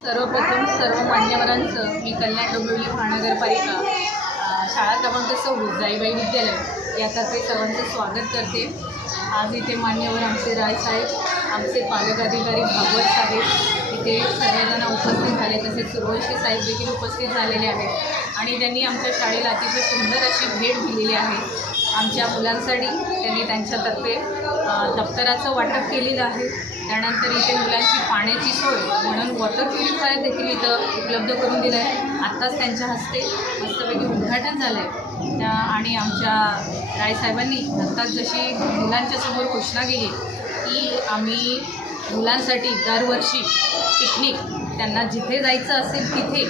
सर्वप्रथम सर्व मान्यवरांचं मी कल्याण डोंबिवली महानगरपालिका शाळा क्रमांक 16 जाईबाई विद्यालय यातर्फे सर्वांचं स्वागत करते। आज इथे मान्यवर आमचे रायसाहेब, आमचे पालक अधिकारी भागवत साहेब इथे सर्वजण उपस्थित झाले, तसेच सुरवंशी साहेब देखील उपस्थित झालेले आहेत आणि त्यांनी आमच्या शाळेला अतिशय सुंदर अशी भेट दिलेली आहे। आमच्या मुलांसाठी त्यांनी त्यांच्यातर्फे दप्तराचं वाटप केलेलं आहे। त्यानंतर इथे मुलांची पाण्याची सोय म्हणून वॉटर प्युरिफायर देखील इथं उपलब्ध करून दिलं आहे। आत्ताच त्यांच्या हस्ते मस्तपैकी उद्घाटन झालं आहे आणि आमच्या रायसाहेबांनी आत्ताच जशी मुलांच्या समोर घोषणा केली की आम्ही मुलांसाठी दरवर्षी पिकनिक त्यांना जिथे जायचं असेल तिथे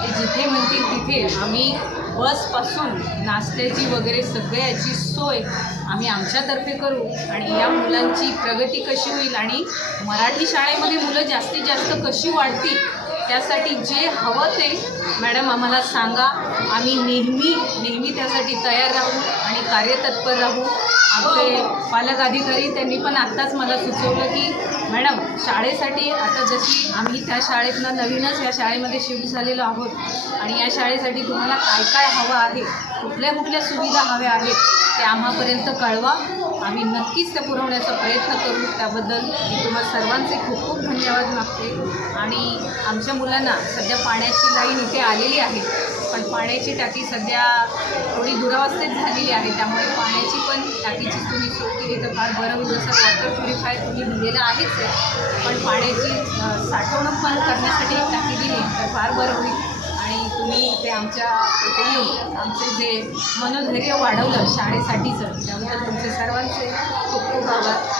ते जिथे म्हणतील तिथे आम्ही बसपासून नाश्त्याची वगैरे सगळ्याची सोय आम्ही आमच्यातर्फे करू आणि या मुलांची प्रगती कशी होईल आणि मराठी शाळेमध्ये मुलं जास्तीत जास्त कशी वाढतील त्यासाठी जे हवं ते मॅडम आम्हाला सांगा। आम्ही नेहमी त्यासाठी तयार राहू आणि कार्यतत्पर राहू। आमचे पालक अधिकारी त्यांनी पण आत्ताच मला सुचवलं की मॅडम शाळेसाठी आता जशी आम्ही त्या शाळेतनं नवीनच या शाळेमध्ये शिफ्ट झालेलो आहोत आणि या शाळेसाठी तुम्हाला काय काय हवं आहे, कुठल्या सुविधा हव्या आहेत ते आम्हापर्यंत कळवा। आम्ही नक्कीच ते पुरवण्याचा प्रयत्न करू। त्याबद्दल मी तुम्हाला सर्वांचे खूप खूप धन्यवाद मागते। आणि आमच्या मुलांना सध्या पाण्याची लाईन इथे आलेली आहे, पण पाण्याची टाकी सध्या थोडी दुरावस्थेत झालेली आहे, त्यामुळे पाण्याची पण टाकीची तुम्ही सोय केली तर फार बरं होईल। जसं वॉटर प्युरिफायर तुम्ही दिलेलं आहेच आहे, पण पाण्याची साठवणूक पण करण्यासाठी एक टाकी दिली तर फार बरं होईल। आणि तुम्ही ते आमच्या इथे येऊन आमचे जे मनोधैर्य वाढवलं शाळेसाठीचं त्यामुळे तुमचे सर्वांचे खूप खूप आभार।